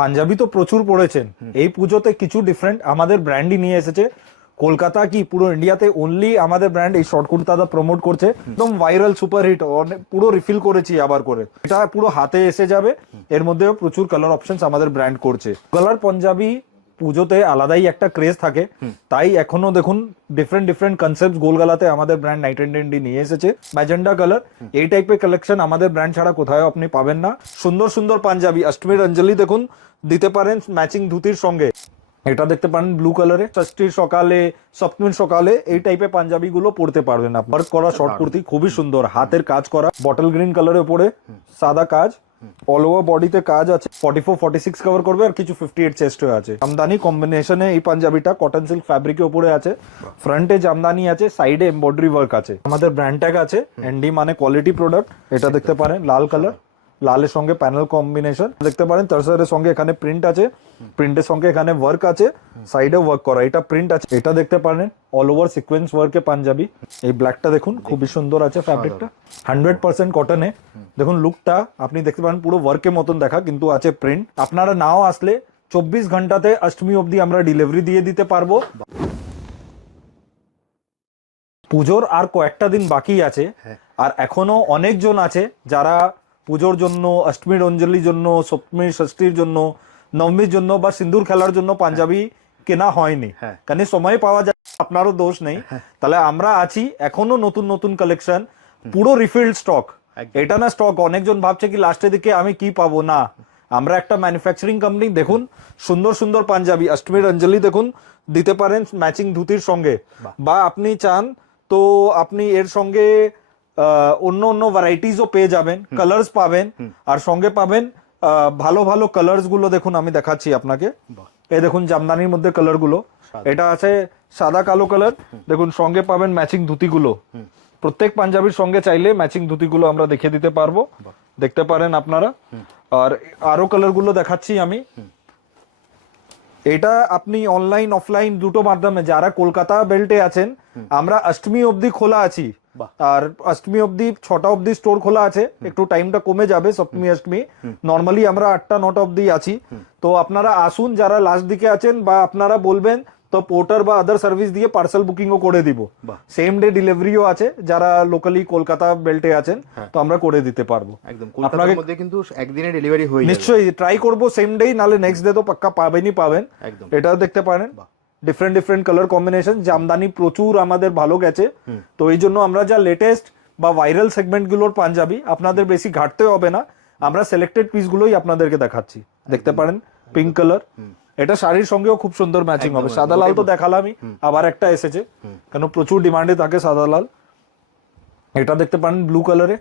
পাঞ্জাবি তো প্রচুর পড়েছেন। এই পুজোতে কিছু ডিফারেন্ট আমাদের ব্র্যান্ডই নিয়ে এসেছে। কলকাতা কি পুরো ইন্ডিয়াতে অনলি আমাদের ব্র্যান্ড এই শর্ট কুর্তাটা প্রমোট করছে। একদম ভাইরাল সুপারহিট পুরো রিফিল করেছি আবার করে। এটা পুরো হাতে এসে যাবে। এর মধ্যেও প্রচুর কালার অপশনস আমাদের ব্র্যান্ড করছে। কালার পাঞ্জাবি পুজোতে আলাদাই একটা ক্রেজ থাকে। তাই এখনও দেখুন ডিফারেন্ট ডিফারেন্ট কনসেপ্ট গোলগালাতে আমাদের ব্র্যান্ড নাইট অ্যান্ড নিয়ে এসেছে। ম্যাজেন্ডা কালার এই টাইপের কালেকশন আমাদের ব্র্যান্ড ছাড়া কোথাও আপনি পাবেন না। সুন্দর সুন্দর পাঞ্জাবি অষ্টমীর অঞ্জলি দেখুন। দিতে পারেন ম্যাচিং ধুতির সঙ্গে। এটা দেখতে পারেন ব্লু কালারে ষষ্ঠীর সকালে সপ্তমীর সকালে এই টাইপের পাঞ্জাবি গুলো পড়তে পারবেন আপনি। ওয়ার্ক করা শর্ট কুর্তি খুবই সুন্দর। হাতের কাজ করা বটল গ্রিন কালারের উপরে সাদা কাজ অল ওভার বডিতে কাজ আছে। Forty four forty six cover করবে আর কিছু ফিফটি এইট চেস্ট আছে। জামদানি কম্বিনেশনে এই পাঞ্জাবিটা কটন সিল্ক ফ্যাব্রিকের উপরে আছে। ফ্রন্টে জামদানি আছে সাইডে এমব্রয়ডারি ওয়ার্ক আছে। আমাদের ব্র্যান্ড ট্যাগ আছে এনডি মানে কোয়ালিটি প্রোডাক্ট এটা দেখতে পারেন লাল কালার লালের সঙ্গে প্যানেল কম্বিনেশন দেখতে পারেন তারসারের সঙ্গে এখানে প্রিন্ট আছে প্রিন্টের সঙ্গে এখানে ওয়ার্ক আছে সাইডে ওয়ার্ক করা। এটা প্রিন্ট আছে এটা দেখতে পারেন অল ওভার সিকোয়েন্স ওয়ার্কে পাঞ্জাবি। এই ব্ল্যাকটা দেখুন খুবই সুন্দর আছে ফ্যাব্রিকটা হান্ড্রেড পার্সেন্ট কটনে দেখুন লুকটা আপনি দেখতে পারেন পুরো ওয়ার্কের মতন দেখা কিন্তু আছে প্রিন্ট আপনারা নাও আসলে চব্বিশ ঘন্টাতে অষ্টমী অবধি আমরা ডেলিভারি দিয়ে দিতে পারব। পুজোর আর কয়েকটা দিন বাকি আছে আর এখনও অনেকজন আছে যারা পুজোর জন্য অষ্টমীর অঞ্জলির জন্য সপ্তমীর ষষ্ঠীর জন্য নবমীর জন্য বা সিন্দুর খেলার জন্য পাঞ্জাবি কেনা হয়নি। হ্যাঁ। কারণ সময় পাওয়া যায় আপনারও দোষ নেই। তাহলে আমরা আছি এখনও নতুন নতুন কালেকশন পুরো রিফিল্ড স্টক এটা না স্টক অনেকজন ভাবছে কি লাস্টের দিকে আমি কি পাবো? না। আমরা একটা ম্যানুফ্যাকচারিং কোম্পানি দেখুন সুন্দর সুন্দর পাঞ্জাবি অষ্টমীর অঞ্জলি দেখুন দিতে পারেন ম্যাচিং ধুতির সঙ্গে। বা আপনি চান তো আপনি এর সঙ্গে অন্য অন্য ভ্যারাইটিসও পেয়ে যাবেন কালার্স পাবেন আর সঙ্গে পাবেন ভালো ভালো কালার্সগুলো দেখুন আমি দেখাচ্ছি আপনাকে। এই দেখুন জামদানির মধ্যে কালারগুলো। এটা আছে সাদা কালো কালার দেখুন সঙ্গে পাবেন ম্যাচিং ধুতিগুলো প্রত্যেক পাঞ্জাবির সঙ্গে চাইলে ম্যাচিং ধুতিগুলো আমরা দেখে দিতে পারব। দেখতে পারেন আপনারা। আর আরও কালারগুলো দেখাচ্ছি আমি। এটা আপনি অনলাইন অফলাইন দুটো মাধ্যমে যারা কলকাতা বেল্টে আছেন আমরা অষ্টমী অবধি খোলা আছি। আর অষ্টমী অবধি ছটা অবধি স্টোর খোলা আছে। একটু টাইমটা কমে যাবে সপ্তমী অষ্টমী। নর্মালি আমরা আটটা নটা অবধি আছি। তো আপনারা আসুন যারা লাস্ট দিকে আছেন বা আপনারা বলবেন তো পোর্টার বা আদার সার্ভিস দিয়ে পার্সেল বুকিংও করে দিব। সেম ডে ডেলিভারিও আছে যারা লোকালি কলকাতা বেল্টে আছেন তো আমরা করে দিতে পারব। একদম কলকাতার মধ্যে কিন্তু একদিনে ডেলিভারি হয়ে নিশ্চয়ই ট্রাই করব সেম ডেই নালে নেক্সট ডে তো পাক্কা পাবেনই পাবেন। এটাও দেখতে পারেন। Different different colour combination jamdani প্রচুর আমাদের ভালো গেছে। তো এই জন্য আমরা যা লেটেস্ট বা ভাইরাল সেগমেন্টগুলোর পাঞ্জাবি আপনাদের বেশি ঘাটতে হবে না। আমরা সিলেক্টেড পিস গুলোই আপনাদেরকে দেখাচ্ছি। দেখতে পারেন পিঙ্ক কালার এটা শাড়ির সঙ্গেও খুব সুন্দর ম্যাচিং হবে। সাদা লাল তো দেখালামই আবার একটা এসেছে। কেন প্রচুর ডিমান্ডে থাকে সাদা লাল। এটা দেখতে পারেন ব্লু কালারে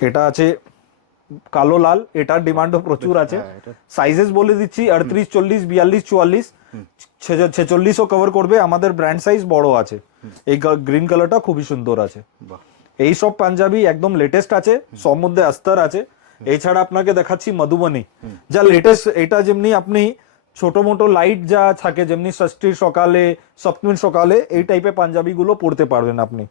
এটা আছে কালো লাল এটার ডিমান্ডও প্রচুর আছে। হ্যাঁ, সাইজেস বলে দিচ্ছি আটত্রিশ চল্লিশ বিয়াল্লিশ চুয়াল্লিশ ছেচল্লিশও কভার করবে। আমাদের ব্র্যান্ড সাইজ বড় আছে। এই গ্রিন কালারটা খুবই সুন্দর আছে। এই সব পাঞ্জাবি একদম লেটেস্ট আছে সব মধ্যে আস্তার আছে। এছাড়া আপনাকে দেখাচ্ছি মধুবনী। যা লেটেস্ট এটা যেমনি আপনি ছোট মোটো লাইট যা থাকে যেমনি ষষ্ঠীর সকালে সপ্তমীর সকালে এই টাইপের পাঞ্জাবি গুলো পড়তে পারবেন আপনি।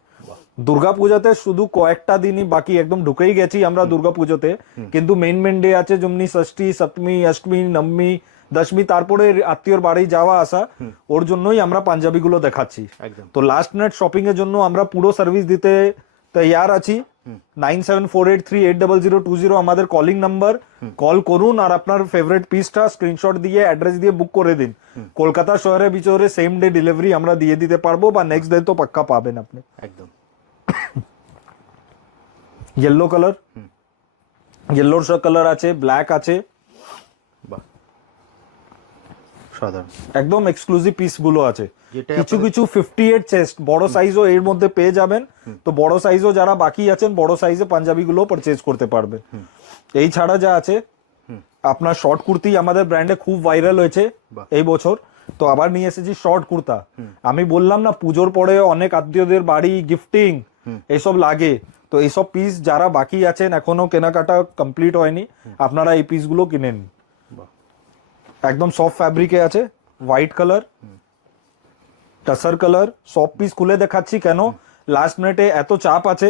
দুর্গা পূজাতে শুধু কয়েকটা দিনই বাকি একদম ঢুকেই গেছি আমরা দুর্গাপুজোতে। কিন্তু মেইন মেইন ডে আছে যেমনি ষষ্ঠী সপ্তমী অষ্টমী নবমী দশমী তারপরে আত্মীয়র বাড়ি যাওয়া আসা। ওর জন্যই আমরা পাঞ্জাবি গুলো দেখাচ্ছি তো লাস্ট মিনিট শপিং এর জন্য আমরা পুরো সার্ভিস দিতে তৈয়ার আছি। Nine seven four eight three eight double zero two zero আমাদের কলিং নাম্বার কল করুন আর আপনার ফেভারিট পিসটা স্ক্রিনশট দিয়ে অ্যাড্রেস দিয়ে বুক করে দিন। কলকাতা শহরে বিচরে সেম ডে ডেলিভারি আমরা দিয়ে দিতে পারব বা নেক্সট ডে তো পাক্কা পাবেন আপনি। একদম। ইয়েলো কালার ইয়েলোর কালার আছে ব্ল্যাক আছে। সাধারণ। একদম এক্সক্লুসিভ পিসগুলো আছে। কিছু কিছু ফিফটি এইট চেস্ট বড় সাইজও এর মধ্যে পেয়ে যাবেন। তো বড় সাইজও যারা বাকি আছেন বড় সাইজে পাঞ্জাবি গুলো পারচেজ করতে পারবেন। এই ছাড়া যা আছে আপনার শর্ট কুর্তি আমাদের ব্র্যান্ডে খুব ভাইরাল হয়েছে এই বছর। তো আবার নিয়ে এসেছি শর্ট কুর্তা। আমি বললাম না পুজোর পরে অনেক আত্মীয়দের বাড়ি গিফটিং এইসব লাগে। তো এইসব পিস যারা বাকি আছেন এখনও কেনাকাটা কমপ্লিট হয়নি আপনারা এই পিসগুলো কিনে নিন একদম সফট ফ্যাব্রিকে আছে হোয়াইট কালার টাসার কালার সব পিস খুলে দেখাচ্ছি কেন? লাস্ট মিনিটে এত চাপ আছে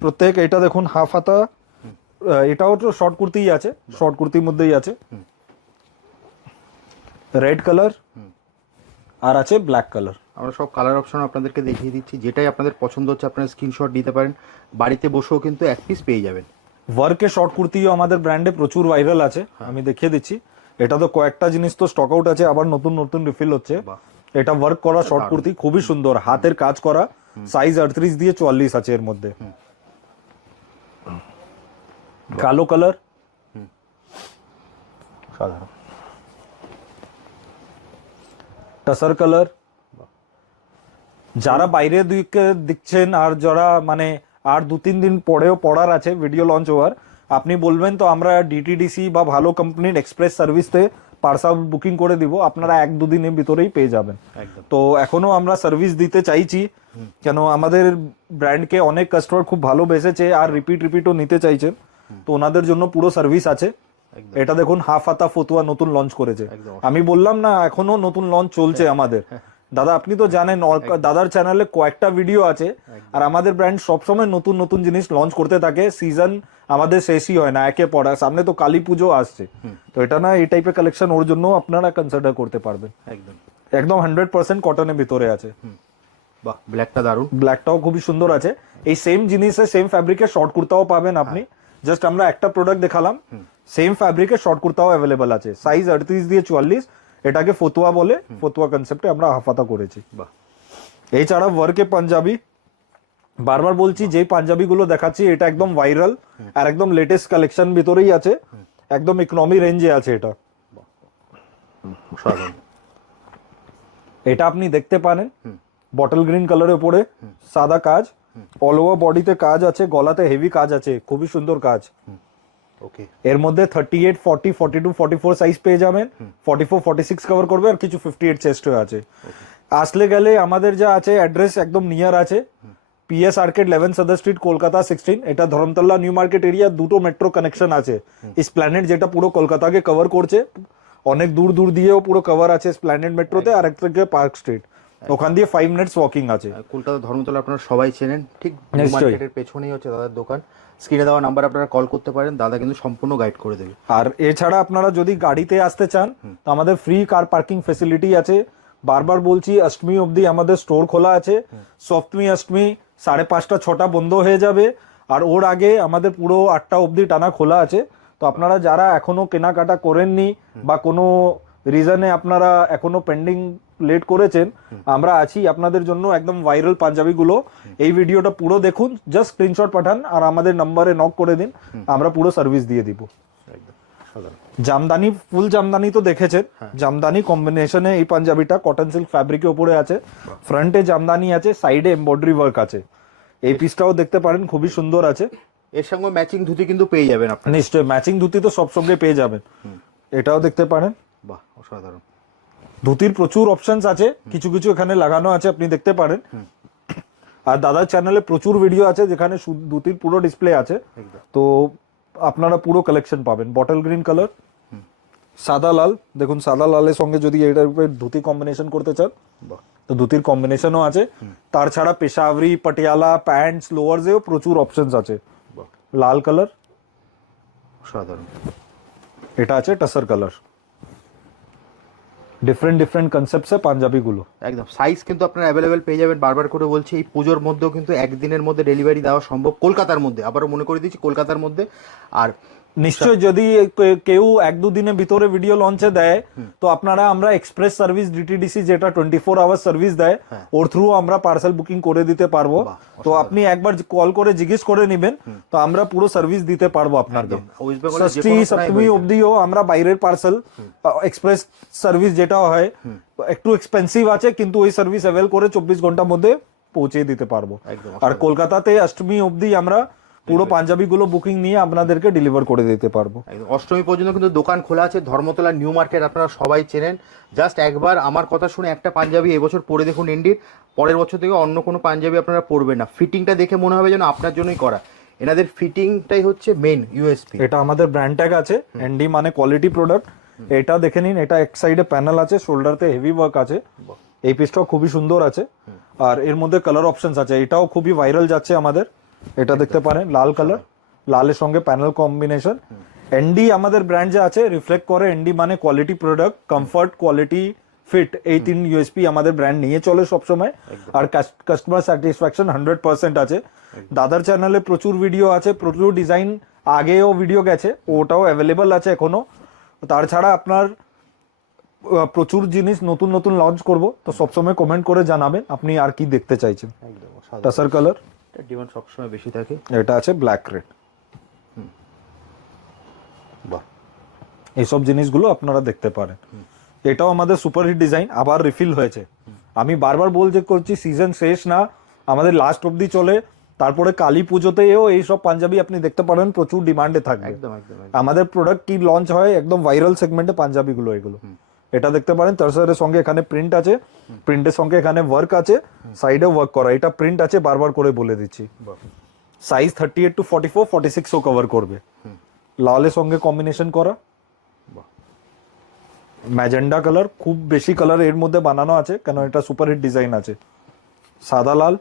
প্রত্যেক এটা দেখুন হাফ হাতা এটাও তো শর্ট কুর্তিই আছে শর্ট কুর্তির মধ্যেই আছে। রেড কালার আর আছে ব্ল্যাক কালার আমরা সব কালার অপশন আপনাদেরকে দেখিয়ে দিচ্ছি। যেটাই আপনাদের পছন্দ হচ্ছে আপনারা স্ক্রিনশট দিতে পারেন। বাড়িতে বসেও কিন্তু এক পিস পেয়ে যাবেন। ওয়ার্কের শর্ট কুর্তিও আমাদের ব্র্যান্ডে প্রচুর ভাইরাল আছে আমি দেখিয়ে দিচ্ছি। এটা তো কয়েকটা জিনিস তো স্টক আউট আছে আবার নতুন নতুন রিফিল হচ্ছে। এটা ওয়ার্ক করা শর্ট কুর্তি খুবই সুন্দর। হাতের কাজ করা সাইজ আটত্রিশ দিয়ে চুয়াল্লিশ আছে এর মধ্যে। কালো কালার সাধারণ। টাসার কালার যারা বাইরে দিকে দিচ্ছেন আর যারা মানে আর দু তিন দিন পরেও পড়ার আছে ভিডিও লঞ্চ হওয়ার আপনি বলবেন তো আমরা ডিটিডিসি বা ভালো কোম্পানির এক্সপ্রেস সার্ভিসতে পার্সাল বুকিং করে দিব আপনারা এক দুদিনের ভিতরেই পেয়ে যাবেন। তো এখনও আমরা সার্ভিস দিতে চাইছি কেন আমাদের ব্র্যান্ডকে অনেক কাস্টমার খুব ভালো বেসেছে আর রিপিট রিপিটও নিতে চাইছেন। তো ওনাদের জন্য পুরো সার্ভিস আছে। এটা দেখুন হাফ হাতা ফতুয়া নতুন লঞ্চ করেছে। আমি বললাম না এখনও নতুন লঞ্চ চলছে আমাদের। দাদা আপনি তো জানেন দাদার চ্যানেলে কয়েকটা ভিডিও আছে। আর আমাদের ব্র্যান্ড সবসময় নতুন নতুন জিনিস লঞ্চ করতে থাকে। সিজন আমাদের শেষই হয় না একে পর সামনে তো কালী পুজো আসছে। তো এটা না এই টাইপের কালেকশন ওর জন্য আপনারা কনসিডার করতে পারবেন। একদম। একদম হান্ড্রেড পার্সেন্ট কটনের ভিতরে আছে। বাহ ব্ল্যাকটা দারুণ। ব্ল্যাকটাও খুবই সুন্দর আছে। এই সেম জিনিসে সেম ফ্যাব্রিকের শর্ট কুর্তাও পাবেন আপনি। জাস্ট আমরা একটা প্রোডাক্ট দেখালাম। সেম ফ্যাব্রিকের শর্ট কুর্তাও অ্যাভেলেবল আছে। সাইজ আটত্রিশ দিয়ে চুয়াল্লিশ। এটাকে ফতুয়া বলে ফতুয়া কনসেপ্টে আমরা হাফাতা করেছি। এছাড়া ওয়ার্কে পাঞ্জাবি বারবার বলছি যে পাঞ্জাবিগুলো দেখাচ্ছি এটা একদম ভাইরাল আর একদম লেটেস্ট কালেকশন ভিতরেই আছে। একদম ইকোনমি রেঞ্জে আছে এটা। এটা আপনি দেখতে পারেন বটল গ্রিন কালারের উপরে সাদা কাজ। অল ওভার বডিতে কাজ আছে গলাতে হেভি কাজ আছে খুবই সুন্দর কাজ। ওকে এর মধ্যে thirty eight forty forty two forty four size পেয়ে যাবেন। Forty four forty six cover করবে আর কিছু ফিফটি এইট চেস্ট হয়ে আছে। আসলে গেলে আমাদের যা আছে অ্যাড্রেস একদম নিয়ার আছে। পিএস আর্কেড লেভেন সাদার স্ট্রিট কলকাতা সিক্সটিন এটা ধরমতলা নিউ মার্কেট এরিয়া দুটো মেট্রো কানেকশন আছে। স্প্ল্যানেট যেটা পুরো কলকাতাকে কভার করছে অনেক দূর দূর দিয়েও পুরো কভার আছে স্প্ল্যানেট মেট্রোতে আর একটা পার্ক স্ট্রিট ওখান দিয়ে ফাইভ মিনিটস ওয়াকিং আছে। কলকাতা ধর্মতলা আপনারা সবাই চেনেন ঠিক। মার্কেটের পেছনেই হচ্ছে দাদার দোকান। স্ক্রিনে দেওয়া নাম্বার আপনারা কল করতে পারেন দাদা কিন্তু সম্পূর্ণ গাইড করে দেবে। আর এছাড়া আপনারা যদি গাড়িতে আসতে চান তো আমাদের ফ্রি কার পার্কিং ফেসিলিটি আছে। বারবার বলছি অষ্টমী অবধি আমাদের স্টোর খোলা আছে। সপ্তমী অষ্টমী সাড়ে পাঁচটা ছটা বন্ধ হয়ে যাবে। আর ওর আগে আমাদের পুরো আটটা অবধি টানা খোলা আছে। তো আপনারা যারা এখনও কেনাকাটা করেননি বা কোনো রিজনে আপনারা এখনও পেন্ডিং লেট করেছেন আমরা আছি আপনাদের জন্য একদম ভাইরাল পাঞ্জাবিগুলো। এই ভিডিওটা পুরো দেখুন জাস্ট স্ক্রিনশট পাঠান আর আমাদের নম্বরে নক করে দিন আমরা পুরো সার্ভিস দিয়ে দিব। জামদানি ফুল জামদানি তো দেখেছেন জামদানি কম্বিনেশনে এই পাঞ্জাবিটা কটন সিল্ক ফ্যাব্রিকের উপরে আছে ফ্রন্টে জামদানি আছে সাইডে এমব্রয়ডারি ওয়ার্ক আছে। এই পিসটাও দেখতে পারেন খুবই সুন্দর আছে। এর সঙ্গে ম্যাচিং ধুতি কিন্তু পেয়ে যাবেন আপনি নিশ্চয়ই ম্যাচিং ধুতি তো সব সঙ্গে পেয়ে যাবেন। এটাও দেখতে পারেন। বাহ অসাধারণ। ধুতির প্রচুর অপশনস আছে কিছু কিছু এখানে লাগানো আছে আপনি দেখতে পারেন। আর দাদার চ্যানেলে প্রচুর ভিডিও আছে যেখানে ধুতির পুরো ডিসপ্লে আছে। তো আপনারা পুরো কালেকশন পাবেন। বটল গ্রিন কালার সাদা লাল। দেখুন সাদা লালের সঙ্গে যদি এটার উপরে ধুতি কম্বিনেশন করতে চান তো ধুতির কম্বিনেশনও আছে। তার ছাড়া পেশাবরি পটিয়ালা প্যান্টস লোয়ার্সেও প্রচুর অপশনস আছে। লাল কালার সাধারণ এটা আছে টাসার কালার ডিফারেন্ট ডিফারেন্ট কনসেপ্টসে পাঞ্জাবিগুলো। একদম। সাইজ কিন্তু আপনারা অ্যাভেলেবেল পেয়ে যাবেন। বারবার করে বলছি, এই পুজোর মধ্যেও কিন্তু একদিনের মধ্যে ডেলিভারি দেওয়া সম্ভব। কলকাতার মধ্যে, আবারও মনে করে দিচ্ছি, কলকাতার মধ্যে। আর নিশ্চয় যদি কেউ এক দু দিনের ভিতরে ভিডিও লঞ্চে দেয় তো আপনারা আমরা এক্সপ্রেস সার্ভিস ডিটিডিসি যেটা টোয়েন্টি ফোর আওয়ার সার্ভিস দেয় ওর থ্রু আমরা পার্সেল বুকিং করে দিতে পারব। তো আপনি একবার কল করে জিজ্ঞেস করে নেবেন তো আমরা পুরো সার্ভিস দিতে পারব আপনাকে। ষষ্ঠী সপ্তমী অবধিও আমরা বাইরের পার্সেল এক্সপ্রেস সার্ভিস যেটা হয় একটু এক্সপেন্সিভ আছে কিন্তু ওই সার্ভিস অ্যাভেল করে চব্বিশ ঘণ্টার মধ্যে পৌঁছে দিতে পারব। আর কলকাতাতে অষ্টমী অবধি আমরা পুরো পাঞ্জাবিগুলো বুকিং নিয়ে আপনাদেরকে ডেলিভার করে দিতে পারব। অষ্টমী পর্যন্ত কিন্তু দোকান খোলা আছে ধর্মতলা নিউ মার্কেট আপনারা সবাই চেনেন। জাস্ট একবার আমার কথা শুনে একটা পাঞ্জাবি এবছর পরে দেখুন ইন্ডির পরের বছর থেকে অন্য কোনো পাঞ্জাবি আপনারা পরবেন না। ফিটিংটা দেখে মনে হবে যেন আপনার জন্যই করা। এনাদের ফিটিংটাই হচ্ছে মেন ইউএসপি এটা আমাদের ব্র্যান্ড ট্যাগ আছে এনডি মানে কোয়ালিটি প্রোডাক্ট এটা দেখে নিন এটা এক সাইডে প্যানেল আছে শোল্ডারতে হেভি ওয়ার্ক আছে। এই পিসটাও খুবই সুন্দর আছে। আর এর মধ্যে কালার অপশনস আছে এটাও খুবই ভাইরাল যাচ্ছে আমাদের। এটা দেখতে পারেন লাল কালার লালের সঙ্গে প্যানেল কম্বিনেশন এনডি আমাদের ব্র্যান্ড যে আছে রিফ্লেক্ট করে এনডি মানে quality product comfort quality fit এই তিন ইউএসপি আমাদের ব্র্যান্ড নিয়ে চলে সবসময়। আর কাস্টমার স্যাটিসফ্যাকশন হান্ড্রেড পার্সেন্ট আছে। দাদার চ্যানেলে প্রচুর ভিডিও আছে প্রচুর ডিজাইন আগেও ভিডিও গেছে ওটাও অ্যাভেলেবল আছে এখনও। তাছাড়া আপনার প্রচুর জিনিস নতুন নতুন লঞ্চ করব তো সবসময় কমেন্ট করে জানাবেন আপনি আর কি দেখতে চাইছেন। টাসার কালার ডিমান্ড সবসময় বেশি থাকে। এটা আছে ব্ল্যাক রেড বাহ। এইসব জিনিসগুলো আপনারা দেখতে পারেন। এটাও আমাদের সুপারহিট ডিজাইন আবার রিফিল হয়েছে। আমি বারবার বলতে করছি সিজন শেষ না আমাদের লাস্ট অবধি চলে তারপরে কালী পুজোতেও এইসব পাঞ্জাবি আপনি দেখতে পারেন প্রচুর ডিমান্ডে থাকবে। একদম একদম একদম। আমাদের প্রোডাক্ট কি লঞ্চ হয় একদম ভাইরাল সেগমেন্টে পাঞ্জাবিগুলো এগুলো। এটা দেখতে পারেন তারসারের সঙ্গে এখানে প্রিন্ট আছে। প্রিন্টের সঙ্গে এখানে ওয়ার্ক আছে সাইডে ওয়ার্ক করা। এটা প্রিন্ট আছে বারবার করে বলে দিচ্ছি। Size thirty eight to forty four forty সিক্সও cover করবে লালের সঙ্গে কম্বিনেশন করা। ম্যাজেন্ডা কালার খুব বেশি কালারের মধ্যে বানানো আছে কেন এটা সুপারহিট ডিজাইন আছে। সাদা লাল।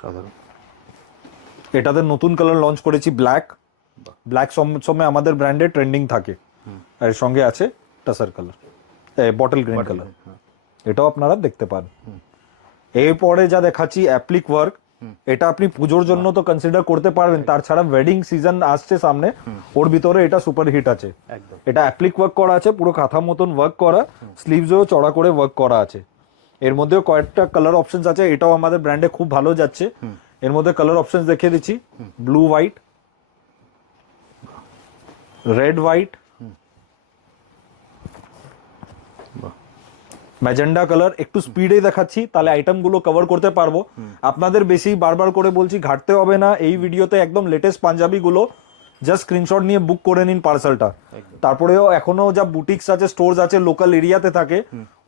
সাধারণ। এটাতে নতুন কালার লঞ্চ করেছি ব্ল্যাক ব্ল্যাক সময় আমাদের ব্র্যান্ডে ট্রেন্ডিং থাকে। এর সঙ্গে আছে। Tussar colour bottle green colour এটাও আপনারা দেখতে পান। এরপরে যা দেখাচ্ছি অ্যাপ্লিক ওয়ার্ক এটা আপনি পুজোর জন্য তো কনসিডার করতে পারবেন। তার ছাড়া ওয়েডিং সিজন আসছে সামনে ওর ভিতরে এটা সুপার হিট আছে। এটা অ্যাপ্লিক ওয়ার্ক করা আছে পুরো কাঁথা মতন ওয়ার্ক করা স্লিভসও চড়া করে ওয়ার্ক করা আছে। এর মধ্যেও কয়েকটা কালার অপশনস আছে এটাও আমাদের ব্র্যান্ডে খুব ভালো যাচ্ছে। এর মধ্যে কালার অপশনস দেখিয়ে দিচ্ছি। Blue white red white magenta colour একটু স্পিডে দেখাচ্ছি তাহলে আইটেমগুলো কভার করতে পারব। আপনাদের বেশি বারবার করে বলছি ঘাটতে হবে না এই ভিডিওতে একদম লেটেস্ট পাঞ্জাবিগুলো জাস্ট স্ক্রিনশট নিয়ে বুক করে নিন পার্সেলটা তারপরেও এখনও যা বুটিক্স আছে স্টোরস আছে লোকাল এরিয়াতে থাকে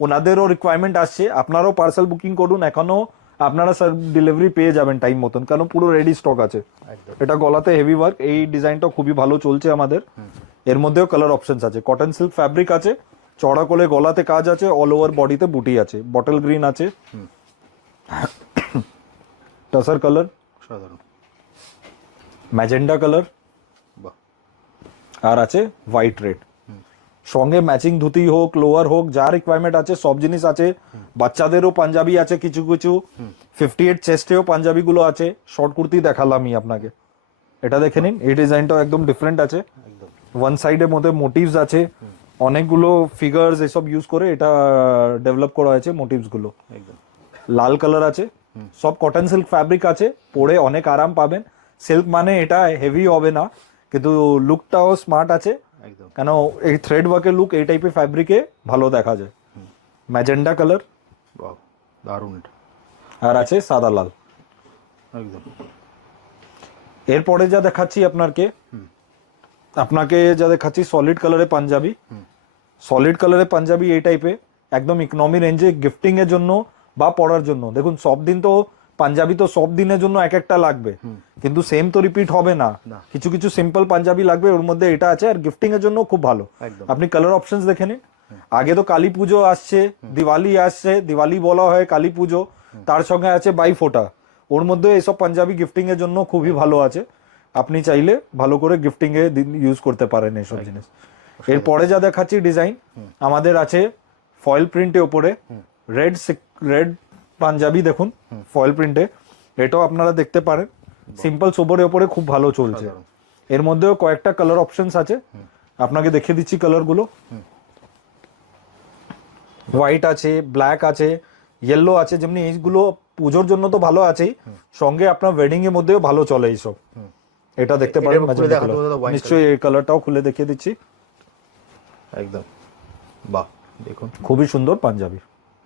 ওনাদেরও রিকোয়ারমেন্ট আসছে। আপনারাও পার্সেল বুকিং করুন এখনও আপনারা স্যার ডেলিভারি পেয়ে যাবেন টাইম মতন কারণ পুরো রেডি স্টক আছে। এটা গলাতে হেভি ওয়ার্ক এই ডিজাইনটা খুবই ভালো চলছে আমাদের। এর মধ্যেও কালার অপশনস আছে। কটন সিল্ক ফ্যাব্রিক আছে চড়া কোলে গলাতে কাজ আছে অল ওভার বডিতে বুটি আছে বটল গ্রিন আছে। টাসার কালার সাধারণ। ম্যাজেন্ডা কালার আর আছে হোয়াইট রেড সঙ্গে ম্যাচিং ধুতি হোক লোয়ার হোক যা রিকোয়ারমেন্ট আছে সব জিনিস আছে। বাচ্চাদেরও পাঞ্জাবি আছে কিছু কিছু। ফিফটি এইট চেস্টেও পাঞ্জাবি গুলো আছে। শর্ট কুর্তি দেখালামই আপনাকে। এটা দেখে নিন এই ডিজাইনটাও একদম ডিফারেন্ট আছে। ওয়ান সাইডের মধ্যে মোটিভস আছে। অনেকগুলো ফিগার্স এসব ইউজ করে এটা ডেভেলপ করা হয়েছে মোটিভসগুলো। একদম। লাল কালার আছে সব কটন সিল্ক ফ্যাব্রিক আছে পরে অনেক আরাম পাবেন। সিল্ক মানে এটা হেভি হবে না কিন্তু লুকটাও স্মার্ট আছে। একদম। কেন এই থ্রেড ওয়ার্কের লুক এই টাইপের ফ্যাব্রিকে ভালো দেখা যায়। ম্যাজেন্ডা কালার দারুণ আর আছে সাদা লাল। একদম। এরপরে যা দেখাচ্ছি আপনাকে আপনাকে যা দেখাচ্ছি সলিড কালারে পাঞ্জাবি। সলিড কালারে পাঞ্জাবি এই টাইপে একদম ইকোনমি রেঞ্জে গিফটিং এর জন্য বা পড়ার জন্য। দেখুন সব দিন তো পাঞ্জাবি তো সব দিনের জন্য এক একটা লাগবে। কিন্তু সেম তো রিপিট হবে না। না। কিছু কিছু সিম্পল পাঞ্জাবি লাগবে ওর মধ্যে এটা আছে আর গিফটিং এর জন্য খুব ভালো। আপনি কালার অপশনস দেখে নিন। আগে তো কালী পুজো আসছে দিওয়ালি আসছে দিওয়ালি বলা হয় কালী পুজো। তার সঙ্গে আছে বাই ফোটা ওর মধ্যে এইসব পাঞ্জাবি গিফটিং এর জন্য খুবই ভালো আছে। আপনি চাইলে ভালো করে গিফটিং এ ইউজ করতে পারেন এইসব জিনিস। এরপরে যা দেখাচ্ছি ডিজাইন আমাদের আছে ফয়েল প্রিন্টের উপরে রেড রেড পাঞ্জাবি দেখুন ফয়েল প্রিন্টে এটাও আপনারা দেখতে পারেন। সিম্পল সোবরের উপরে খুব ভালো চলছে। এর মধ্যেও কয়েকটা কালার অপশনস আছে। আপনাকে দেখিয়ে দিচ্ছি কালারগুলো হোয়াইট আছে ব্ল্যাক আছে ইয়েলো আছে যেমনি এইগুলো পুজোর জন্য তো ভালো আছেই। সঙ্গে আপনার ওয়েডিং এর মধ্যেও ভালো চলে এইসব। এটা দেখতে পারেন নিশ্চয়ই এই কালারটাও খুলে দেখিয়ে দিচ্ছি। একদম। বাহ দেখুন। খুবই সুন্দর পাঞ্জাবি।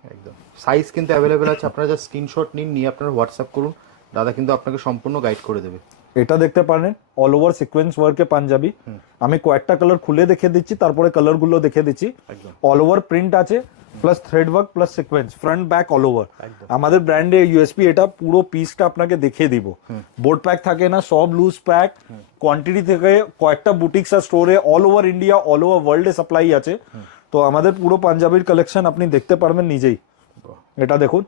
একদম। সাইজ কিন্তু অ্যাভেলেবেল আছে আপনারা যা স্ক্রিনশট নিন নিয়ে আপনারা হোয়াটসঅ্যাপ করুন। দাদা কিন্তু আপনাকে সম্পূর্ণ গাইড করে দেবে। এটা দেখতে পারেন অল ওভার সিকোয়েন্স ওয়ার্কে পাঞ্জাবি। আমি কয়েকটা কালার খুলে দেখে দিচ্ছি তারপরে কালারগুলো দেখে দিচ্ছি। অল ওভার প্রিন্ট আছে plus thread work plus sequence front back all over আমাদের ব্র্যান্ডে ইউএসপি এটা পুরো পিসটা আপনাকে দেখিয়ে দিব। বোর্ড প্যাক থাকে না সব লুজ প্যাক কোয়ান্টিটি থেকে কয়েকটা বুটিক্স আর স্টোরে all over India all over ওয়ার্ল্ডে সাপ্লাই আছে। তো আমাদের পুরো পাঞ্জাবির কালেকশন আপনি দেখতে পারবেন নিজেই। এটা দেখুন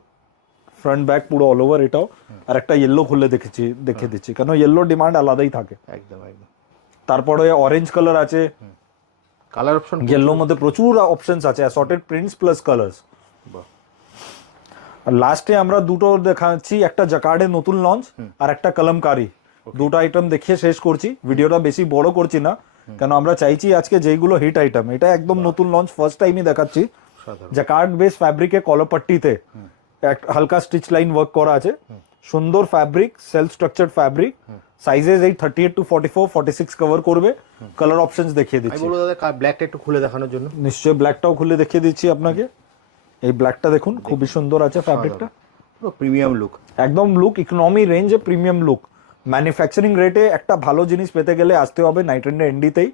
ফ্রন্ট ব্যাক পুরো অল ওভার এটাও। আর একটা ইয়েলো খুলে দেখেছি দেখে দিচ্ছি। কেন ইয়েলো ডিমান্ড আলাদাই থাকে। একদম একদম। তারপরে অরেঞ্জ কালার আছে। কালার অপশন ইয়েলোর মধ্যে প্রচুর অপশনস আছে অ্যাসর্টেড প্রিন্টস প্লাস কালার্স আর লাস্টে আমরা দুটো দেখাচ্ছি একটা জাকার্ডের নতুন লঞ্চ আর একটা কলমকারি দুটো আইটেম দেখিয়ে শেষ করছি ভিডিওটা বেশি বড় করছি না কেন আমরা চাইছি আজকে যেইগুলো হিট আইটেম এটা একদম নতুন লঞ্চ ফার্স্ট টাইমই দেখাচ্ছি। জাকার্ড বেস ফ্যাব্রিকে কলপট্টিতে হালকা স্টিচ লাইন ওয়ার্ক করা আছে। সুন্দর fabric self structured fabric sizes এই thirty eight to forty four forty six cover করবে। কালার অপশনস দেখিয়ে আমি দিচ্ছি। বলব দাদা ব্ল্যাকটা একটু খুলে দেখানোর জন্য। নিশ্চয়ই ব্ল্যাকটাও খুলে দেখিয়ে দিচ্ছি আপনাকে। এই ব্ল্যাকটা দেখুন খুবই সুন্দর আছে ফ্যাব্রিকটা পুরো প্রিমিয়াম লুক একদম লুক ইকোনমি রেঞ্জে প্রিমিয়াম লুক ম্যানুফ্যাকচারিং রেটে একটা ভালো জিনিস পেতে গেলে আসতে হবে নাইট এন্ড এন্ডিতেই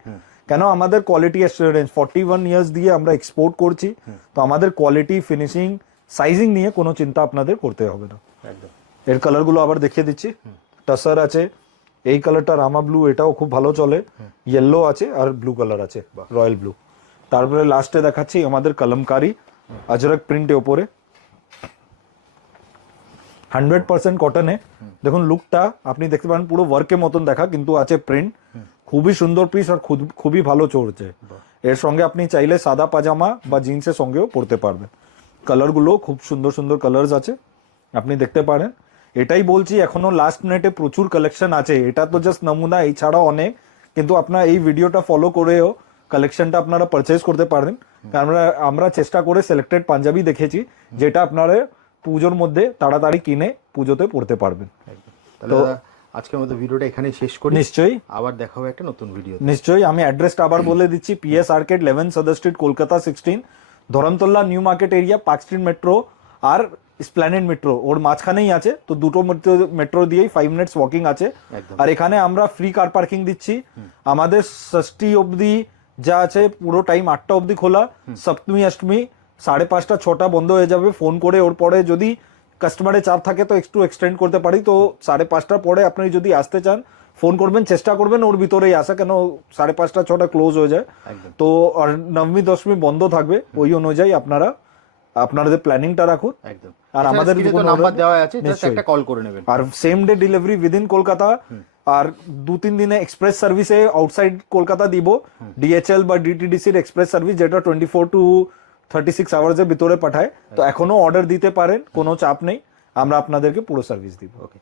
কেন? আমাদের quality assurance forty one years দিয়ে আমরা এক্সপোর্ট করছি। তো আমাদের কোয়ালিটি ফিনিশিং সাইজিং নিয়ে কোনো চিন্তা আপনাদের করতে হবে না। একদম। এর কালারগুলো আবার দেখিয়ে দিচ্ছি। টাসার আছে। এই কালারটা রামা ব্লু এটাও খুব ভালো চলে। ইয়েলো আছে আর ব্লু কালার আছে রয়্যাল ব্লু তারপরে লাস্টে দেখাচ্ছি আমাদের কলমকারি আজরক প্রিন্টের ওপরে। হান্ড্রেড পার্সেন্ট কটনে দেখুন লুকটা আপনি দেখতে পারেন, পুরো ওয়ার্কের মতন দেখা, কিন্তু আছে প্রিন্ট খুবই সুন্দর পিস আর খুব- খুবই ভালো চড়ছে এর সঙ্গে আপনি চাইলে সাদা পাজামা বা জিন্সের সঙ্গেও পরতে পারবেন। কালারগুলো খুব সুন্দর সুন্দর কালার্স আছে। আপনি দেখতে পারেন। এটাই বলছি এখনও লাস্ট মিনিটে প্রচুর কালেকশন আছে। এটা তো জাস্ট নমুনা এই ছাড়াও অনেক। কিন্তু আপনার এই ভিডিওটা ফলো করেও কালেকশনটা আপনারা পারচেজ করতে পারেন কারণ আমরা আমরা চেষ্টা করে সিলেক্টেড পাঞ্জাবি দেখেছি যেটা আপনারা পুজোর মধ্যে তাড়াতাড়ি কিনে পুজোতে পড়তে পারবেন। দাদা আজকের মতো ভিডিওটা এখানে শেষ করি। নিশ্চয়ই। আবার দেখা হবে একটা নতুন ভিডিও নিশ্চয়ই আমি অ্যাড্রেসটা আবার বলে দিচ্ছি PS arcade eleven Sudder street Kolkata sixteen Dharmatala new market area park street metro আর স্প্ল্যানেড মেট্রো ওর মাঝখানেই আছে তো দুটো মেট্রো দিয়েই ফাইভ মিনিটস ওয়াকিং আছে। আর এখানে আমরা ফ্রি কার পার্কিং দিচ্ছি। আমাদের ষষ্ঠী অবধি যা আছে পুরো টাইম আটটা অবধি খোলা। সপ্তমী অষ্টমী সাড়ে পাঁচটা ছটা বন্ধ হয়ে যাবে। ফোন করে ওর পরে যদি কাস্টমারের চাপ থাকে তো একটু এক্সটেন্ড করতে পারি। তো সাড়ে পাঁচটার পরে আপনি যদি আসতে চান ফোন করবেন চেষ্টা করবেন ওর ভিতরেই আসা কেন সাড়ে পাঁচটা ছটা ক্লোজ হয়ে যায়। তো আর নবমী দশমী বন্ধ থাকবে। ওই অনুযায়ী আপনারা আপনাদের প্ল্যানিংটা রাখুন একদম। আর আমাদের কিছু নাম্বার দেওয়া আছে জাস্ট একটা কল করে নেবেন। আর same day delivery within Kolkata আর দু তিন দিনে এক্সপ্রেস সার্ভিসে আউটসাইড কলকাতা দিব। ডিএচএল বা ডিটিডিসির এক্সপ্রেস সার্ভিস যেটা twenty four to thirty six আওয়ার্সের ভিতরে পাঠায়। তো এখনও অর্ডার দিতে পারেন কোনো চাপ নেই। আমরা আপনাদেরকে পুরো সার্ভিস দিব। ওকে